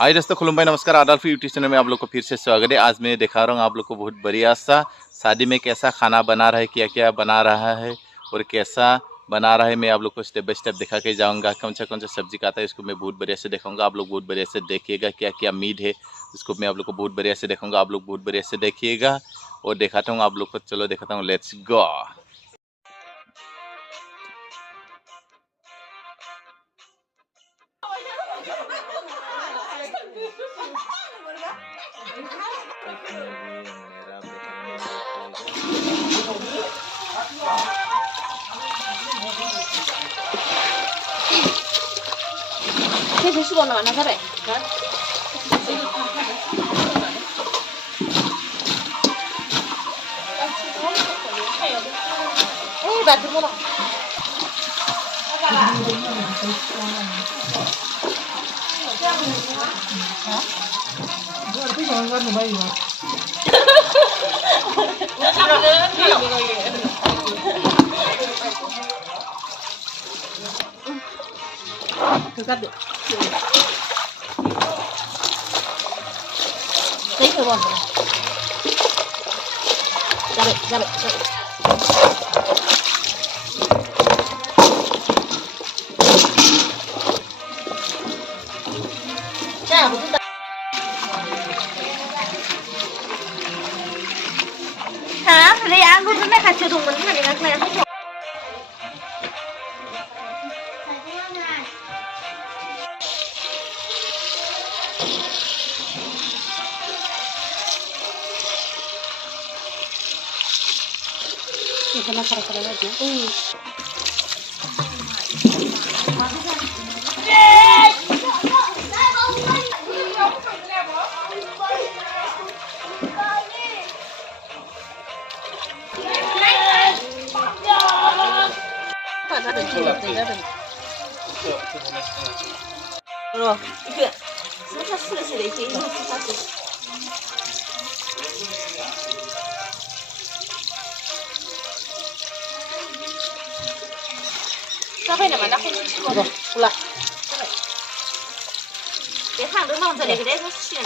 हाय दोस्तों, खुलुमबाई नमस्कार। आदाल्फ YouTube channel में आप लोग को फिर से स्वागत है। आज मैं दिखा रहा हूँ आप लोग को बहुत बढ़िया सा शादी में कैसा खाना बना रहा है, क्या क्या बना रहा है और कैसा बना रहा है। मैं आप लोग को स्टेप बाय स्टेप दिखा के जाऊँगा। कौन सा सब्जी खाता है इसको मैं बहुत बढ़िया से दिखाऊंगा। आप लोग बहुत बढ़िया से देखिएगा। क्या क्या मीट है उसको मैं आप लोग को बहुत बढ़िया से दिखाऊंगा। आप लोग बहुत बढ़िया से देखिएगा और दिखाता हूँ आप लोग को। चलो दिखाता हूँ, let's go. Thế sudah mana kare? Batu mana? Cắt được. Lấy thử bọn ra đây. Chà, một chút hả? Lấy ăn luôn nó khát chưa thùng mình cái này là không. Kita kara-kara aja. Rồi, chuyện. Rất là sự đấy chứ. Sampai nama nak pun pula. Dia hang tu mang jadi gede tu sih.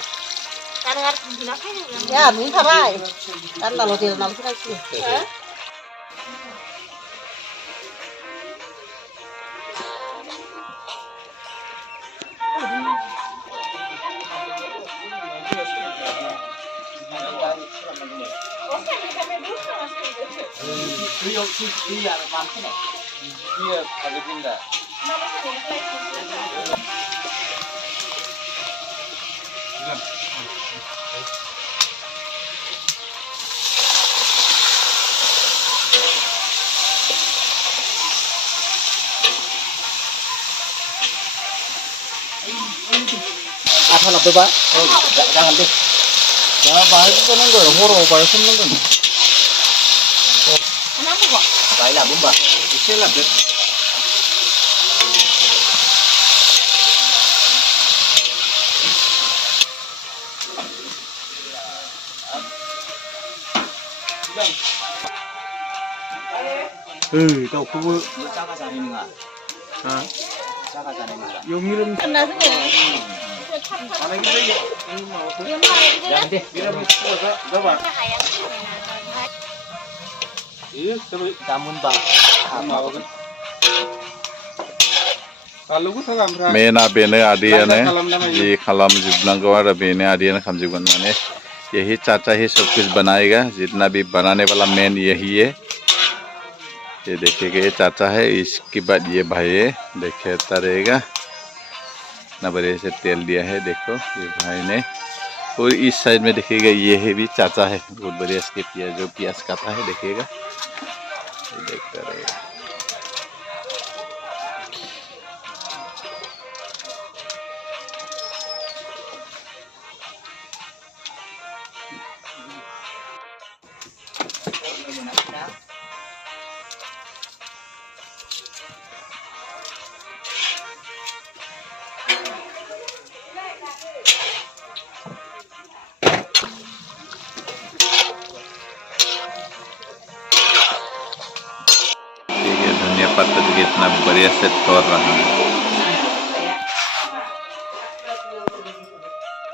Karena ada pembina kan yang. Ya, mungkin parai. Dan lalu dia lalu kita sih. Iya, mampu nih. Iya, ada pindah. Apa nak coba? Jangan deh. Jangan bahas itu nunggu, horo bahas itu nunggu. Kenapa kok? Baiklah, Bumba. Istilah bet. Tahu ku. Cakap sana ni enggak? Hah? Cakap sana ni enggak? Yung mirum. Kena sini. Mana kita ni? Ini mau tu. Jangan deh. Mirum itu berapa? Iya, tapi damun bang. मेना बेने आदियाने ये खलाम जिबनांगो और बेने आदियाने खमजिबन माने यही चाचा ही सब कुछ बनाएगा। जितना भी बनाने वाला मेन यही है। ये देखिएगा, ये चाचा है, इसके बाद ये भाई है। देखिए तरेगा ना बढ़िया से तेल दिया है। देखो ये भाई ने। और इस साइड में देखिएगा ये है भी चाचा है, बहुत बढ़िया इसके प्याज जो प्याज खाता है। देखिएगा देखते रहेगा। पत्ता भी कितना बढ़िया से तोड़ रहा है।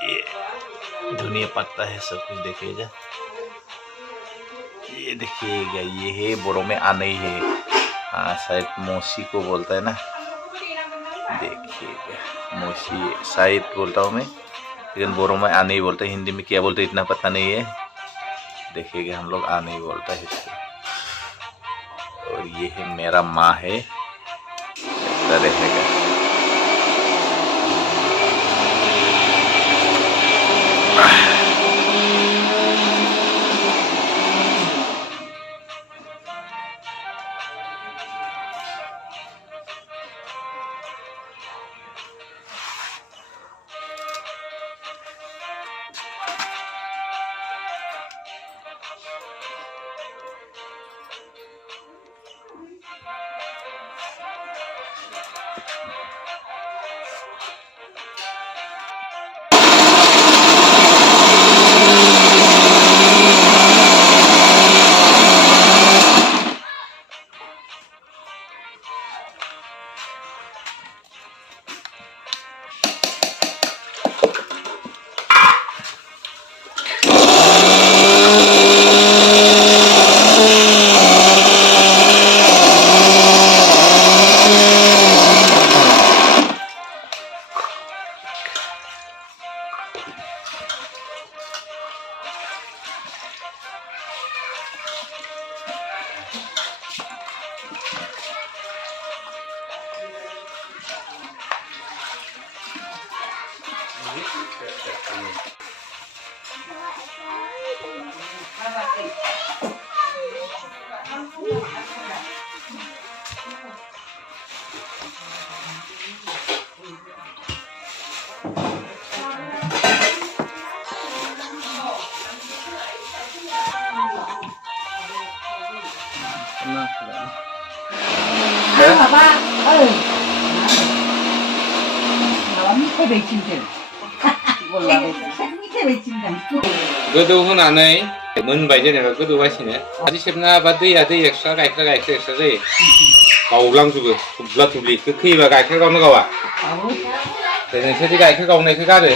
ये धनिया पत्ता है, सब कुछ देखिएगा। ये देखिएगा, ये है बोरो में आने है, हाँ शायद मौसी को बोलता है ना। देखिएगा मौसी शायद बोलता हूँ मैं, लेकिन बोरो में आने ही बोलते हैं। हिंदी में क्या बोलते हैं इतना पता नहीं है। देखिएगा हम लोग आने ही बोलता है इसको। और ये है मेरा माँ है, ऐसा रहेगा। गोदौ होनानै मोनबाय जेनेबा गोदौगासिनो आदि सेबना बा दैया दै एक्सट्रा गाइखेरा एक्सट्रा जायो गावलांजोबो थुब्ला थुब्लि गोखैबा गाइखेर गावनो गावा नोंसोरदि गाइखेर गावनायखौ गारो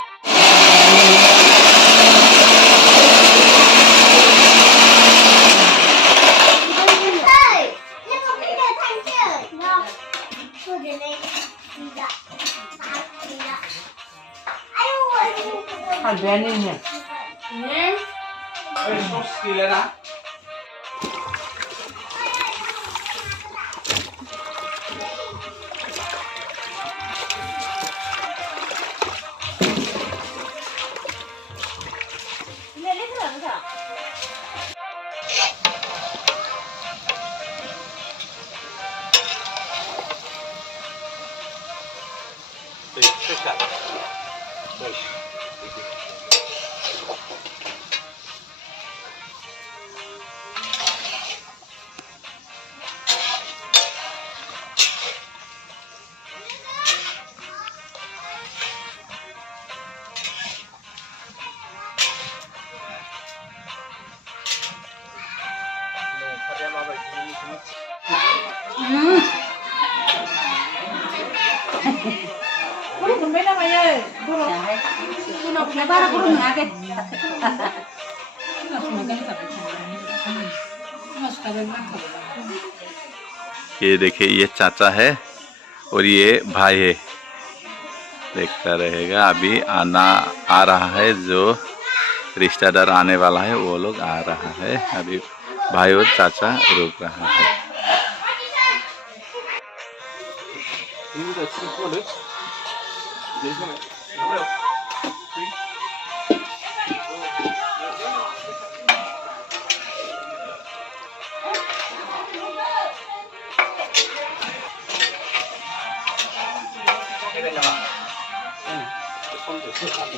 ये देखिए ये चाचा है और ये भाई है, देखता रहेगा। अभी आ रहा है, जो रिश्तेदार आने वाला है वो लोग आ रहा है। अभी भाई और चाचा रुक रहा है।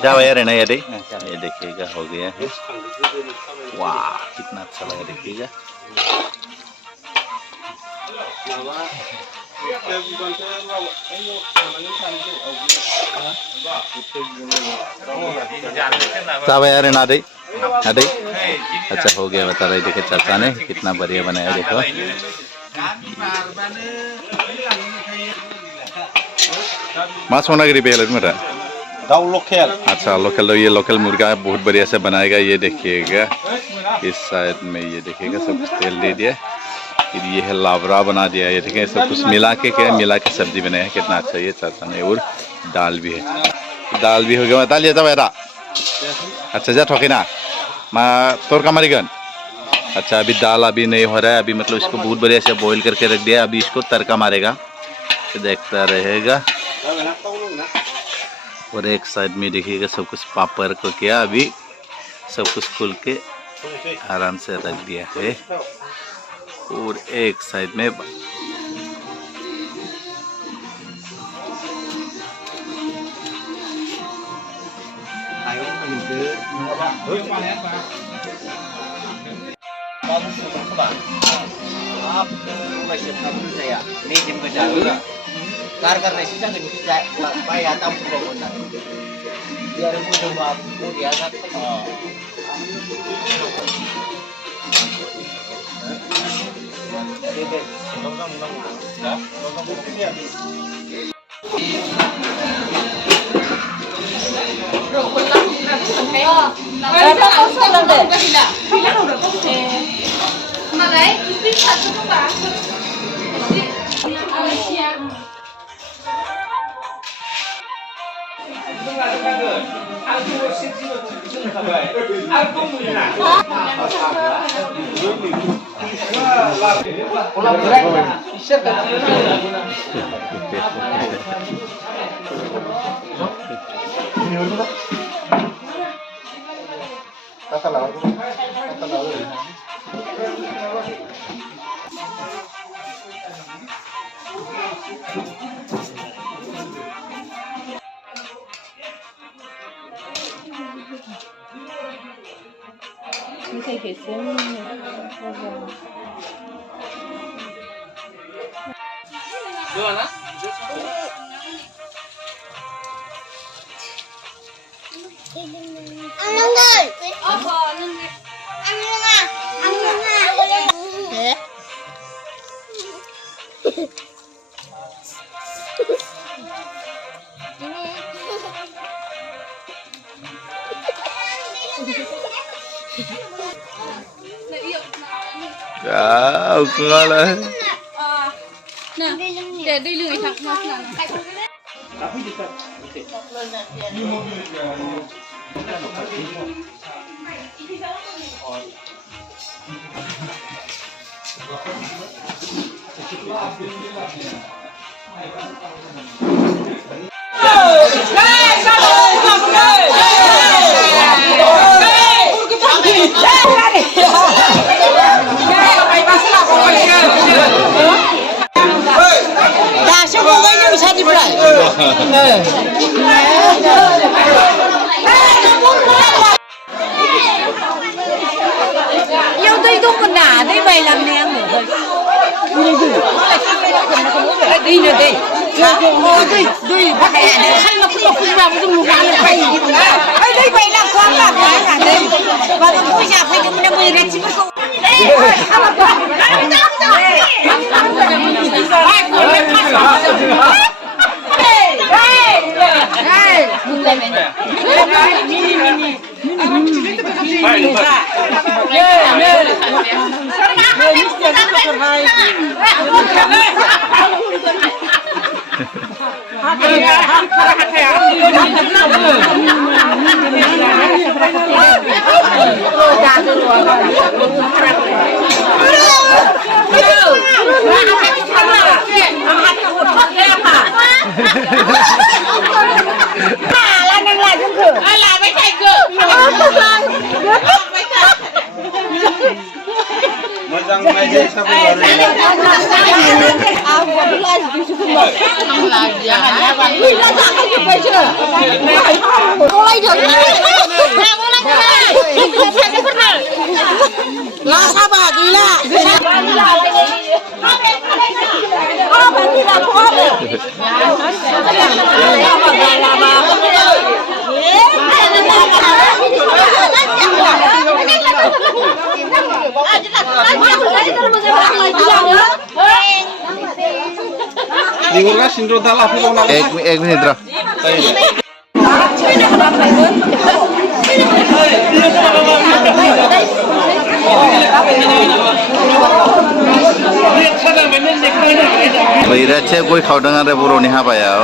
जाओ यार है ना यार, ये देखिएगा हो गया है। वाह कितना अच्छा लगा, देखिएगा। जाओ यार है ना दे अच्छा हो गया, बता रहे। देखिए चाचा ने कितना बढ़िया बनाया, देखो। मा संनागिरि बेलाय मोरा दाउ लकेल अच्छा लोकल ये लोकल मुर्गा बहुत बढ़िया से बनाएगा ये देखिएगा इस साइड में ये देखिएगा सब कुछ तेल दे दिया फिर ये है लावरा बना दिया ये देखिए सब कुछ मिला के सब्जी बनाया है कितना अच्छा ये चाचा ने और दाल भी है दाल भी हो गया दाल ये था अच्छा जा ठोके ना माँ तोर का मरीगन अच्छा अभी दाल अभी नहीं हो रहा है अभी मतलब इसको बहुत बढ़िया से बॉईल करके रख दिया अभी इसको तड़का मारेगा तो देखता रहेगा और एक साइड में देखिएगा सब कुछ पापड़ को किया अभी सब कुछ खोल के आराम से रख दिया है और एक साइड में कार करण्याची जागा पाय आता बोलणार बिहार मोठ्या Nah, jadi lu itu yêu tôi không còn nả đây mày làm nè ngủ rồi đi rồi đi đi bắt mẹ hay nó không không làm cái lục ăn phải ấy đây mày làm quá làm cái cả đây và nó mua nhà phải chúng nó mười ra chỉ có एक minute बैराथिया गय खावदों आरो बर'नि हाबायाव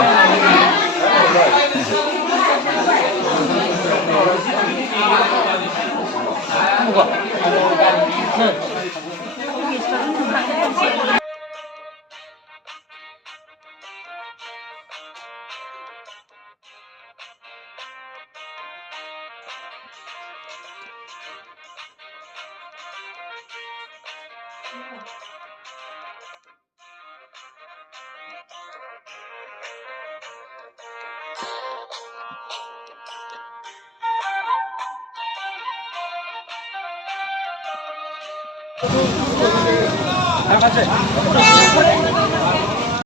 Apa sih?